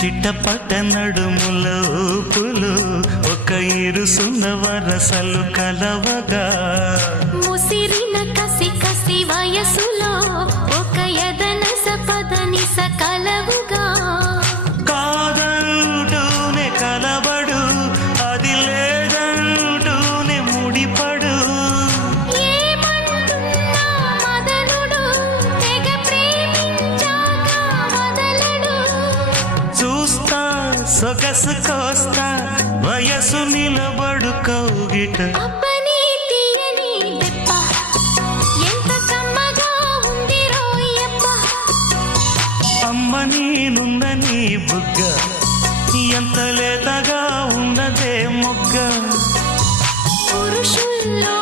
చిట్టపట నడుముల ఊపులు ఒక ఇరుసున్న వరసలు కలవగా ముసిరిన కసి కసి వయసులో ఒక యదన సపదని సకలవుగా కాదంటూనే కలబడు అది లేదంటూనే ముడిపడు ఏమంటున్నా మదనుడు తెగ ప్రేమించాక వదలడు చూస్తా సొగసు కోస్తా వయసు నిలబడు కౌగిట అబ్బని తీయని దెబ్బ ఎంత కమ్మగా ఉంది రోయప్ప అమ్మ నేనున్న నీ బుగ్గ ఎంత లేతగా ఉన్నదే మొగ్గ పురుషుల్లో